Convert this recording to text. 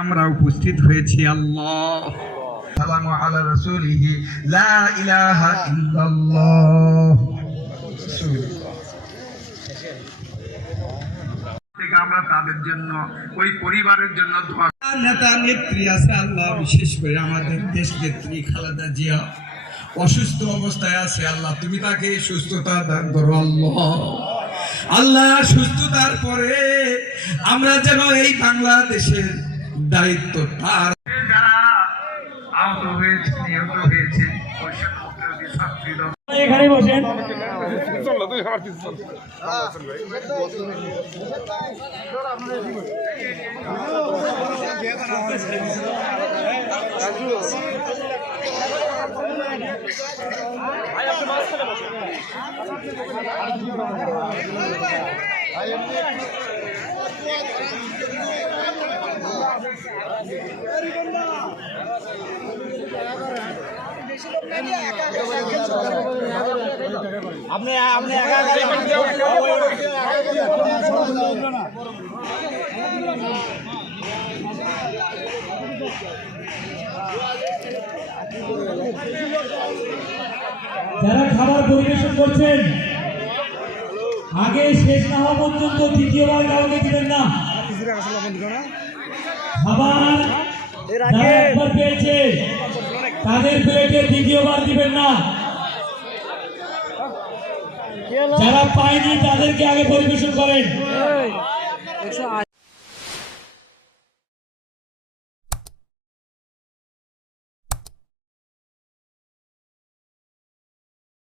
আমরা উপস্থিত হয়েছি আল্লাহ। সালাম আলা রাসূলিহি, লা ইলাহা আমরা তাদের জন্য, ওই পরিবারের জন্য দোয়া নেতা নেত্রী আছে আল্লাহ, বিশেষ করে আমাদের দেশ নেত্রী খালেদা জিয়া। অসুস্থ অবস্থায় আছে আল্লাহ, তুমি তাকে সুস্থতা দান করো, আল্লাহ। আল্লাহ সুস্থতার পরে আমরা যেন এই বাংলাদেশের দায়িত্ব তার যারা আহত হয়েছে নিহত হয়েছে পয়সা ছাত্রী দল এখানে বসেন। আপনি আপনি একা যারা খাবার পরিবেশন করছেন আগে শেষ না হওয়া পর্যন্ত দ্বিতীয়বার কাউকে দিবেন না। খাবার একবার পেয়েছে তাদের প্লেটে দ্বিতীয়বার দিবেন না। যারা পায়নি তাদেরকে আগে পরিবেশন করেন।